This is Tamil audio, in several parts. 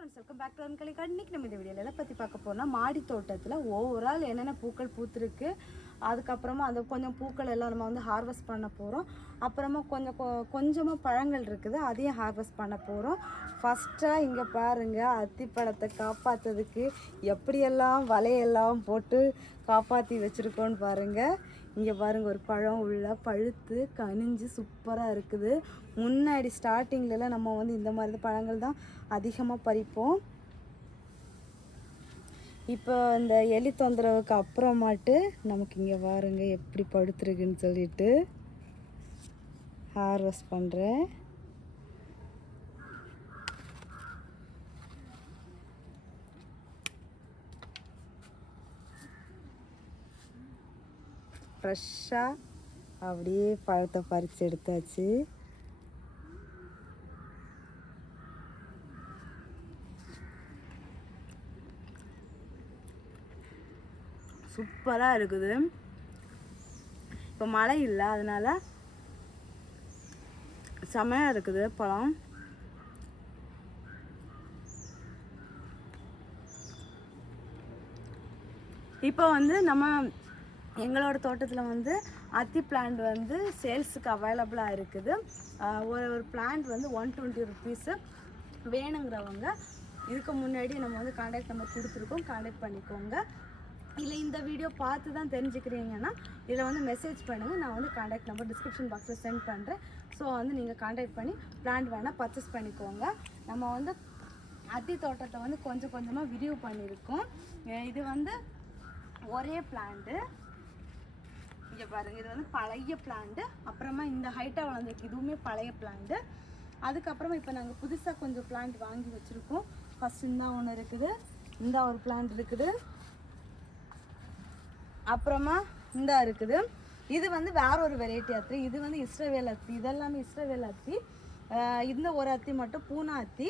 ஃப்ரெண்ட்ஸ், வெல்கம் பேக் டு அன்கலி கார்டன். இன்னைக்கு நம்ம இந்த வீடியோவில் எதை பற்றி பார்க்க போனால், மாடி தோட்டத்தில் ஓவரால் என்னென்ன பூக்கள் பூத்துருக்கு, அதுக்கப்புறமா அந்த கொஞ்சம் பூக்கள் எல்லாம் நம்ம வந்து ஹார்வெஸ்ட் பண்ண போகிறோம். அப்புறமா கொஞ்சமாக பழங்கள் இருக்குது, அதையும் ஹார்வெஸ்ட் பண்ண போகிறோம். ஃபஸ்ட்டாக இங்கே பாருங்கள், அத்திப்பழத்தை காப்பாற்றுறதுக்கு எப்படியெல்லாம் வலையெல்லாம் போட்டு காப்பாற்றி வச்சுருக்கோன்னு பாருங்கள். இங்கே பாருங்கள், ஒரு பழம் உள்ள பழுத்து கனிஞ்சு சூப்பராக இருக்குது. முன்னாடி ஸ்டார்டிங்லலாம் நம்ம வந்து இந்த மாதிரி பழங்கள் தான் அதிகமாக பறிப்போம். இப்போ இந்த எலி தொந்தரவுக்கு அப்புறமாட்டு நமக்கு இங்கே பாருங்க எப்படி படுத்துருக்குன்னு சொல்லிட்டு ஹார்வெஸ்ட் பண்ணுறேன். ஃப்ரெஷ்ஷாக அப்படியே பழத்தை பறித்து எடுத்தாச்சு. சூப்பராக இருக்குது. இப்போ மழை இல்லை, அதனால செமையாக இருக்குது பழம். இப்போ வந்து நம்ம எங்களோட தோட்டத்தில் வந்து அத்தி பிளான்ட் வந்து சேல்ஸுக்கு அவைலபிளாக இருக்குது. ஒரு பிளான்ட் வந்து 120 ருபீஸு. வேணுங்கிறவங்க இதுக்கு முன்னாடி நம்ம வந்து கான்டாக்ட் நம்பர் கொடுத்துருக்கோம், கான்டாக்ட் பண்ணிக்கோங்க. இல்லை இந்த வீடியோ பார்த்து தான் தெரிஞ்சுக்கிறீங்கன்னா இதில் வந்து மெசேஜ் பண்ணுங்கள், நான் வந்து கான்டாக்ட் நம்பர் டிஸ்கிரிப்ஷன் பாக்ஸில் சென்ட் பண்ணுறேன். ஸோ வந்து நீங்கள் கான்டாக்ட் பண்ணி பிளான்ட் வேணால் பர்ச்சேஸ் பண்ணிக்கோங்க. நம்ம வந்து அத்தி தோட்டத்தை வந்து கொஞ்சம் கொஞ்சமாக விரிவு பண்ணியிருக்கோம். இது வந்து ஒரே பிளான்ட்டு. இங்கே பாருங்கள், இது வந்து பழைய பிளான்ட்டு. அப்புறமா இந்த ஹைட்டாக வளர்ந்துருக்கு, இதுவுமே பழைய பிளான்ட்டு. அதுக்கப்புறமா இப்போ நாங்கள் புதுசாக கொஞ்சம் பிளான்ட் வாங்கி வச்சுருக்கோம். ஃபஸ்ட் இந்த ஒன்று இருக்குது, இந்த ஒரு பிளான்ட் இருக்குது, அப்புறமா இந்த இருக்குது. இது வந்து வேற ஒரு வெரைட்டி அத்தி. இது வந்து இஸ்ரவேல் அத்தி. இதெல்லாமே இஸ்ரவேல் அத்தி. இந்த ஒரு அத்தி மட்டும் பூனா அத்தி.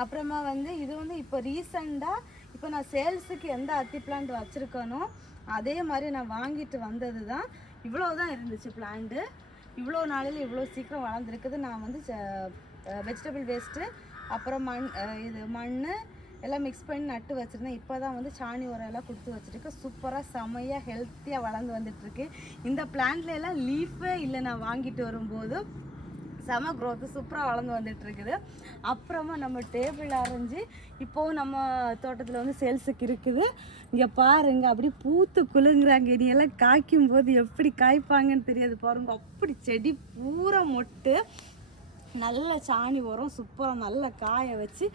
அப்புறமா வந்து இது வந்து இப்போ ரீசண்டாக இப்போ நான் சேல்ஸுக்கு எந்த அத்தி பிளான்ட் வச்சுருக்கேனோ அதே மாதிரி நான் வாங்கிட்டு வந்தது தான். இவ்வளோ தான் இருந்துச்சு பிளான்ட்டு. இவ்வளோ நாளில் இவ்வளோ சீக்கிரம் வளர்ந்துருக்குது. நான் வந்து வெஜிடபிள் வேஸ்ட்டு, அப்புறம் மண் எல்லாம் மிக்ஸ் பண்ணி நட்டு வச்சுருந்தேன். இப்போ தான் வந்து சாணி உரம் எல்லாம் கொடுத்து வச்சுருக்கு. சூப்பராக செமையாக ஹெல்த்தியாக வளர்ந்து வந்துட்டுருக்கு. இந்த பிளான்ட்ல எல்லாம் லீஃபே இல்லை, நான் வாங்கிட்டு வரும்போது செம க்ரோத்து சூப்பராக வளர்ந்து வந்துட்டுருக்குது. அப்புறமா நம்ம டேபிள் அரைஞ்சி இப்போவும் நம்ம தோட்டத்தில் வந்து சேல்ஸுக்கு இருக்குது. இங்கே பாருங்க, அப்படி பூத்து குலுங்குறாங்க. இனியெல்லாம் காய்க்கும் போது எப்படி காய்ப்பாங்கன்னு தெரியாது பாருங்க. அப்படி செடி பூரா மொட்டு நல்ல சாணி உரம் சூப்பராக நல்லா காய வச்சு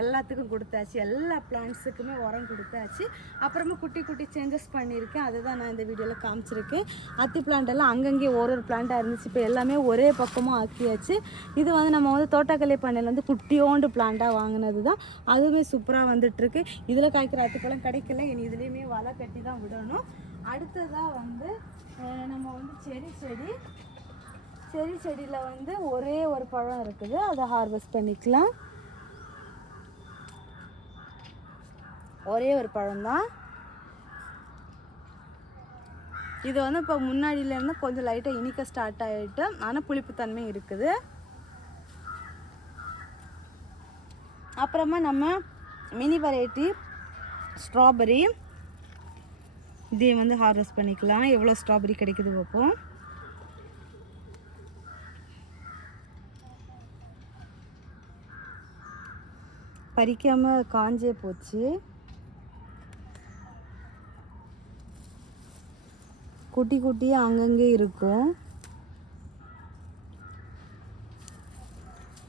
எல்லாத்துக்கும் கொடுத்தாச்சு. எல்லா பிளான்ட்ஸுக்குமே உரம் கொடுத்தாச்சு. அப்புறமா குட்டி குட்டி சேஞ்சஸ் பண்ணியிருக்கேன், அதுதான் நான் இந்த வீடியோவில் காமிச்சிருக்கேன். அத்தி பிளான்ட் எல்லாம் அங்கங்கே ஒரு பிளான்ட்டாக இருந்துச்சு, இப்போ எல்லாமே ஒரே பக்கமாக ஆக்கியாச்சு. இது வந்து நம்ம வந்து தோட்டக்கலை பண்ணையில் வந்து குட்டியோண்டு பிளான்ட்டாக வாங்கினது தான். அதுவுமே சூப்பராக வந்துட்டுருக்கு. இதில் காய்க்கிற அத்திப்பழம் கிடைக்கல, இனி இதுலேயுமே வலை கட்டி தான் விடணும். அடுத்ததாக வந்து நம்ம வந்து செடியில் வந்து ஒரே ஒரு பழம் இருக்குது, அதை ஹார்வெஸ்ட் பண்ணிக்கலாம். ஒரே ஒரு பழம்தான் இது. வந்து இப்போ முன்னாடியிலேருந்து கொஞ்சம் லைட்டாக இனிக்க ஸ்டார்ட் ஆகிட்டு, ஆனால் புளிப்புத்தன்மை இருக்குது. அப்புறமா நம்ம மினி வெரைட்டி ஸ்ட்ராபெரி, இதையும் வந்து ஹார்வெஸ்ட் பண்ணிக்கலாம். எவ்வளோ ஸ்ட்ராபெரி கிடைக்குது பார்ப்போம். பறிக்காமல் காஞ்சே போச்சு. குட்டி குட்டியாக அங்கங்கே இருக்கும்.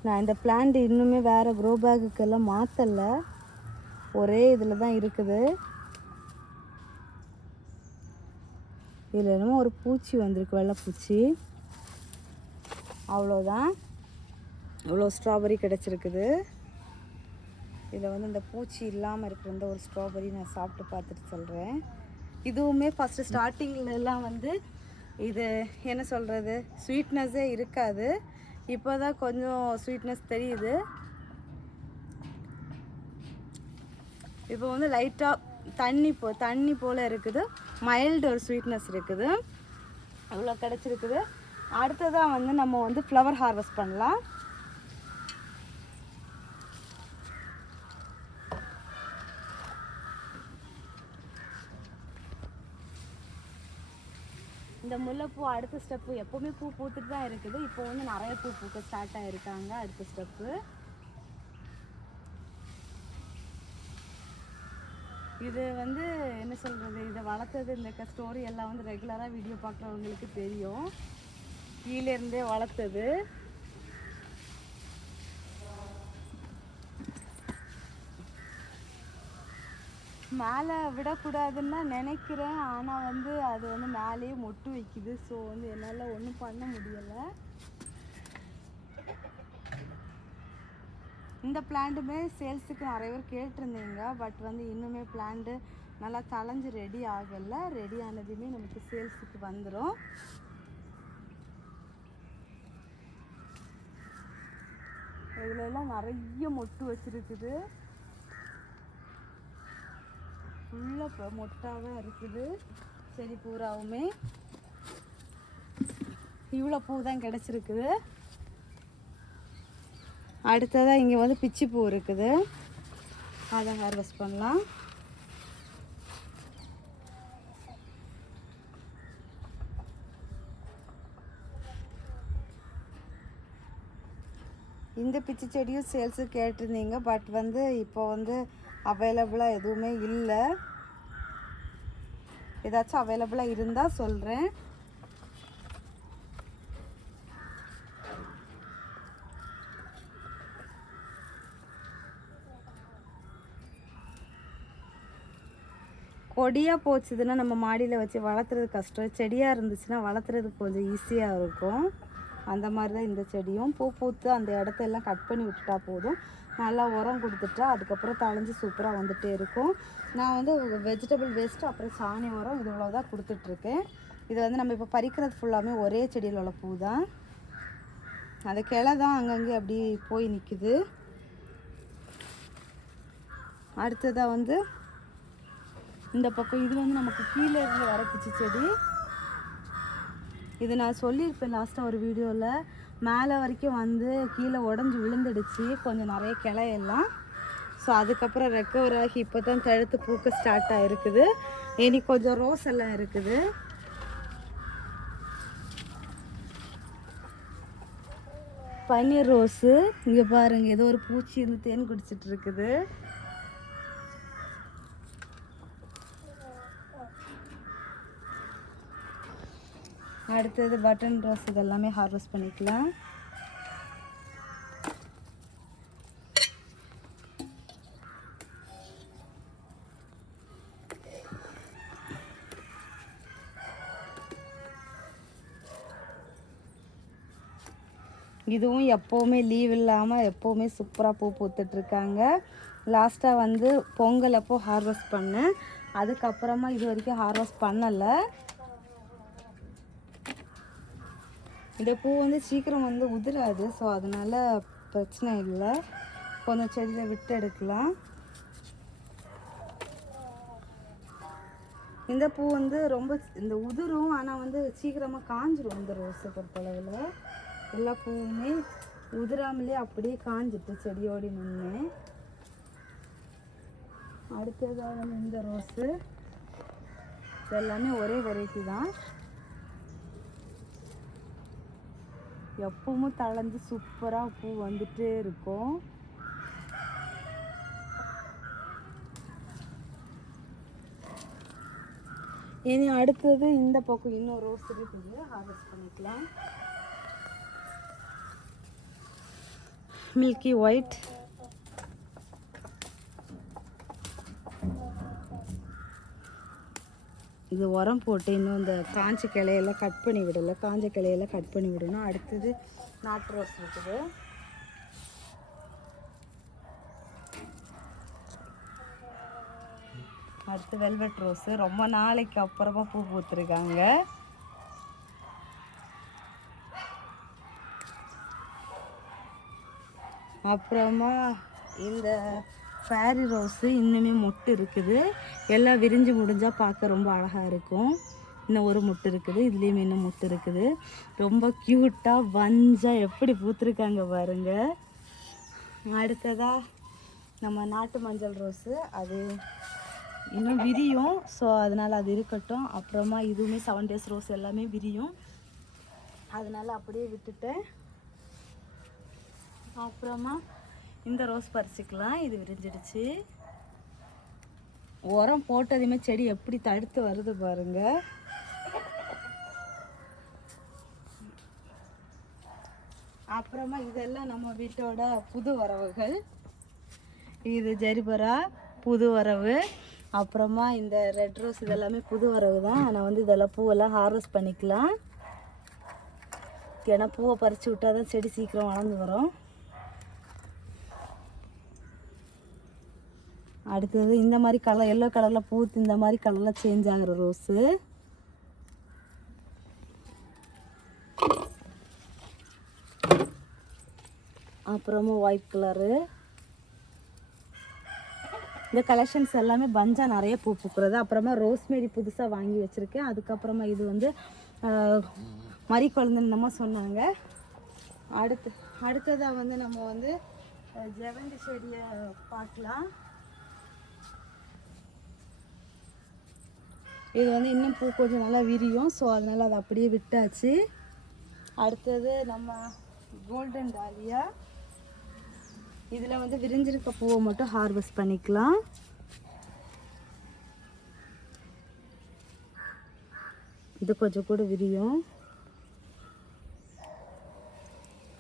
நான் இந்த பிளான்ட் இன்னுமே வேறு க்ரோ பேக்குக்கெல்லாம் மாற்றலை, ஒரே இதில் தான் இருக்குது. இதில் என்னமோ ஒரு பூச்சி வந்திருக்கு, வெள்ளைப்பூச்சி. அவ்வளோதான், இவ்வளோ ஸ்ட்ராபெரி கிடச்சிருக்குது. இதில் வந்து இந்த பூச்சி இல்லாமல் இருக்கிற இந்த ஒரு ஸ்ட்ராபெரி நான் சாப்பிட்டு பார்த்துட்டு சொல்கிறேன். இதுவுமே ஃபஸ்ட்டு ஸ்டார்டிங்லலாம் வந்து இது என்ன சொல்கிறது, ஸ்வீட்னஸ்ஸே இருக்காது. இப்போ தான் கொஞ்சம் ஸ்வீட்னஸ் தெரியுது. இப்போ வந்து லைட்டாக தண்ணி போல் இருக்குது, மைல்டு ஒரு ஸ்வீட்னஸ் இருக்குது. அவ்வளோ கிடச்சிருக்குது. அடுத்ததாக வந்து நம்ம வந்து ஃப்ளவர் ஹார்வெஸ்ட் பண்ணலாம். இந்த முல்லைப்பூ அடுத்த ஸ்டெப்பு எப்போவுமே பூ பூத்துட்டு தான் இருக்குது. இப்போ வந்து நிறைய பூ பூக்க ஸ்டார்ட் ஆகிருக்காங்க. அடுத்த ஸ்டெப்பு இது வந்து என்ன சொல்கிறது, இதை வளர்த்தது இந்த ஸ்டோரி எல்லாம் வந்து ரெகுலராக வீடியோ பார்க்குறவங்களுக்கு தெரியும். கீழேருந்தே வளர்த்தது. மேலே விடக்கூடாதுன்னு தான் நினைக்கிறேன். ஆனால் வந்து அது வந்து மேலேயே மொட்டு வைக்குது. ஸோ வந்து என்னால் ஒன்றும் பண்ண முடியலை. இந்த பிளான்ட்டுமே சேல்ஸுக்கு நிறைய பேர் கேட்டிருந்தீங்க. பட் வந்து இன்னுமே பிளான்ட்டு நல்லா தளைஞ்சு ரெடி ஆகலை. ரெடி ஆனதுமே நமக்கு சேல்ஸுக்கு வந்துடும். இதுலெல்லாம் நிறைய மொட்டு வச்சுருக்குது. ஃபுல்லாக மொட்டாக இருக்குது. செடி பூராவுமே இவ்வளோ பூ தான் கிடச்சிருக்குது. அடுத்ததாக இங்கே வந்து பிச்சி பூ இருக்குது. அதை ஹார்வெஸ்ட் பண்ணலாம். இந்த பிச்சி செடியும் சேல்ஸு கேட்டிருந்தீங்க. பட் வந்து இப்போ வந்து அவைலபிளாக எதுவுமே இல்லை. ஏதாச்சும் அவைலபிளாக இருந்தால் சொல்கிறேன். கொடியாக போச்சுதுன்னா நம்ம மாடியில் வச்சு வளர்த்துறது கஷ்டம். செடியாக இருந்துச்சுன்னா வளர்த்துறதுக்கு கொஞ்சம் ஈஸியாக இருக்கும். அந்த மாதிரி தான் இந்த செடியும். பூ பூத்து அந்த இடத்தெல்லாம் கட் பண்ணி விட்டுட்டா போதும். நல்லா உரம் கொடுத்துட்டா அதுக்கப்புறம் தளைஞ்சு சூப்பராக வந்துகிட்டே இருக்கும். நான் வந்து வெஜிடபிள் வேஸ்ட்டு அப்புறம் சாணி உரம் இது இவ்வளோ தான் கொடுத்துட்ருக்கேன். இது வந்து நம்ம இப்போ பறிக்கிறது ஃபுல்லாமே ஒரே செடியில் உள்ள பூ தான். அந்த கிளை தான் அங்கங்கே அப்படி போய் நிற்குது. அடுத்ததாக வந்து இந்த பக்கம் இது வந்து நமக்கு கீழே இருந்து வர பிச்சி செடி. இது நான் சொல்லியிருப்பேன் லாஸ்ட்டாக ஒரு வீடியோவில். மேலே வரைக்கும் வந்து கீழே உடஞ்சி விழுந்துடுச்சு கொஞ்சம் நிறைய கிளையெல்லாம். ஸோ அதுக்கப்புறம் ரெக்கவர் ஆகி இப்போ தான் தழுத்து பூக்க ஸ்டார்ட் ஆகிருக்குது. இனி கொஞ்சம் ரோஸ் எல்லாம் இருக்குது. பன்னீர் ரோஸு இங்கே பாருங்கள், ஏதோ ஒரு பூச்சி இருந்து தேன் குடிச்சிட்டு இருக்குது. அடுத்தது பட்டன் ரோஸ். இதெல்லாமே ஹார்வெஸ்ட் பண்ணிக்கலாம். இதுவும் எப்போவுமே லீவ் இல்லாமல் எப்போவுமே சூப்பராக பூ பூத்துட்ருக்காங்க. லாஸ்ட்டாக வந்து பொங்கல் அப்போ ஹார்வெஸ்ட் பண்ணேன். அதுக்கப்புறமா இது வரைக்கும் ஹார்வெஸ்ட் பண்ணலை. இந்த பூ வந்து சீக்கிரம் வந்து உதிராது. ஸோ அதனால் பிரச்சனை இல்லை. கொஞ்சம் செடியில் விட்டு எடுக்கலாம். இந்த பூ வந்து ரொம்ப இந்த உதிரும். ஆனால் வந்து சீக்கிரமாக காஞ்சிரும். இந்த ரோஸை பொறுத்தளவில் எல்லா பூவுமே உதிராமலே அப்படியே காஞ்சிட்டு செடியோடு நின்று. அடுத்ததாக வந்து இந்த ரோஸு எல்லாமே ஒரே வெரைட்டி தான். எப்பவும் தளைஞ்சு சூப்பராக பூ வந்துட்டே இருக்கும். இனி அடுத்தது இந்த பக்கம் இன்னும் ரோஸ் இருக்குது. ஹார்வெஸ்ட் பண்ணிக்கலாம். Milky white. இது உரம் போட்டு இன்னும் இந்த காஞ்ச கிளையெல்லாம் கட் பண்ணி விடலை. காஞ்ச கிளையெல்லாம் கட் பண்ணி விடணும். அடுத்தது நாட்டு ரோஸ் இருக்குது. அடுத்து வெல்வெட் ரோஸு ரொம்ப நாளைக்கு அப்புறமா பூ பூத்துருக்காங்க. அப்புறமா இந்த ஃபேரி ரோஸு இன்னுமே மொட்டு இருக்குது. எல்லாம் விரிஞ்சு முடிஞ்சால் பார்க்க ரொம்ப அழகாக இருக்கும். இன்னும் ஒரு மொட்டு இருக்குது. இதுலேயுமே இன்னும் மொட்டு இருக்குது. ரொம்ப க்யூட்டாக வஞ்சாக எப்படி பூத்துருக்காங்க பாருங்க. அடுத்ததாக நம்ம நாட்டு மஞ்சள் ரோஸு. அது இன்னும் விரியும். ஸோ அதனால் அது இருக்கட்டும். அப்புறமா இதுவுமே 7 days ரோஸ் எல்லாமே விரியும். அதனால் அப்படியே விட்டுட்டேன். அப்புறமா இந்த ரோஸ் பறிச்சிக்கலாம். இது விரிஞ்சிடுச்சு. உரம் போட்டதுமே செடி எப்படி தடுத்து வருது பாருங்க. அப்புறமா இதெல்லாம் நம்ம வீட்டோட புது வரவுகள். இது ஜெரிபரா புது வரவு. அப்புறமா இந்த ரெட் ரோஸ் இதெல்லாமே புது வரவு தான். நான் வந்து இதெல்லாம் பூவெல்லாம் ஹார்வெஸ்ட் பண்ணிக்கலாம். ஏன்னா பூவை பறித்து விட்டால் தான் செடி சீக்கிரம் வளர்ந்து வரும். அடுத்தது இந்த மாதிரி கலர் எல்லோ கலரில் பூத்து இந்த மாதிரி கலரில் சேஞ்ச் ஆகிற ரோஸு. அப்புறமா ஒயிட் கலரு. இந்த கலெக்ஷன்ஸ் எல்லாமே பஞ்சா நிறைய பூ பூக்குறது. அப்புறமா ரோஸ்மேரி புதுசாக வாங்கி வச்சுருக்கேன். அதுக்கப்புறமா இது வந்து மறி குழந்தைன்னு நம்ம சொன்னாங்க. அடுத்ததாக வந்து நம்ம வந்து ஜெவந்தி செடியை பார்க்கலாம். இது வந்து இன்னும் பூ கொஞ்சம் நல்லா விரியும். ஸோ அதனால் அதை அப்படியே விட்டாச்சு. அடுத்தது நம்ம கோல்டன் டாலியா. இதில் வந்து விரிஞ்சிருக்க பூவை மட்டும் ஹார்வெஸ்ட் பண்ணிக்கலாம். இது கொஞ்சம் கூட விரியும்.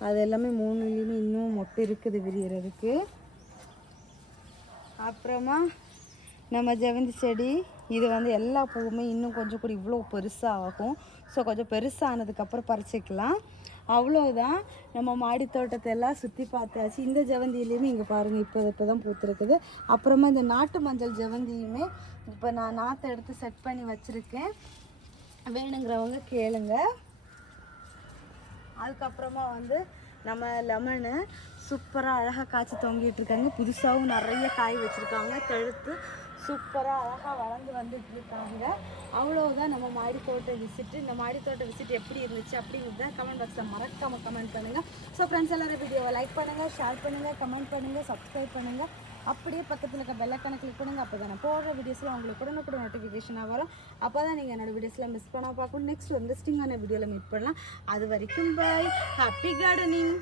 அது எல்லாமே 3லேயுமே இன்னும் மொட்டை இருக்குது விரியறதுக்கு. அப்புறமா நம்ம ஜெவந்தி செடி இது வந்து எல்லா பூவுமே இன்னும் கொஞ்சம் கூட இவ்வளோ பெருசாக ஆகும். ஸோ கொஞ்சம் பெருசானதுக்கப்புறம் பறிச்சிக்கலாம். அவ்வளோதான். நம்ம மாடி தோட்டத்தை எல்லாம் சுற்றி பார்த்தாச்சு. இந்த ஜெவந்தியிலையுமே இங்கே பாருங்கள் இப்போ தான் பூத்துருக்குது. அப்புறமா இந்த நாட்டு மஞ்சள் ஜெவந்தியுமே இப்போ நான் நாற்றை எடுத்து செட் பண்ணி வச்சுருக்கேன். வேணுங்கிறவங்க கேளுங்க. அதுக்கப்புறமா வந்து நம்ம லெமனு சூப்பராக அழகாக காய்ச்சி தொங்கிட்டு இருக்காங்க. புதுசாகவும் நிறைய காய் வச்சுருக்காங்க. தழுத்து சூப்பராக அழகாக வளர்ந்து வந்துட்டு இருக்காங்க. அவ்வளோதான் நம்ம மாடித்தோட்ட விசிட்டு. இந்த மாடித்தோட்ட விசிட் எப்படி இருந்துச்சு அப்படிங்கிறத கமெண்ட் பாக்ஸில் மறக்காமல் கமெண்ட் பண்ணுங்கள். ஸோ ஃப்ரெண்ட்ஸ் எல்லோரும் வீடியோவை லைக் பண்ணுங்கள், ஷேர் பண்ணுங்கள், கமெண்ட் பண்ணுங்கள், சப்ஸ்கிரைப் பண்ணுங்கள். அப்படியே பக்கத்தில் இருக்க பெல்லைக்கான கிளிக் பண்ணுங்கள். அப்போ தான் நான் போடுற வீடியோஸில் உங்களுக்கு உடனுக்குடன் நோட்டிஃபிகேஷனாக வரும். அப்போ தான் நீங்கள் என்னோடய வீடியோஸில் மிஸ் பண்ணால் பார்க்கணும். நெக்ஸ்ட் இன்ட்ரெஸ்டிங்கான வீடியோவில் மீட் பண்ணலாம். அது வரைக்கும் பாய். Happy gardening.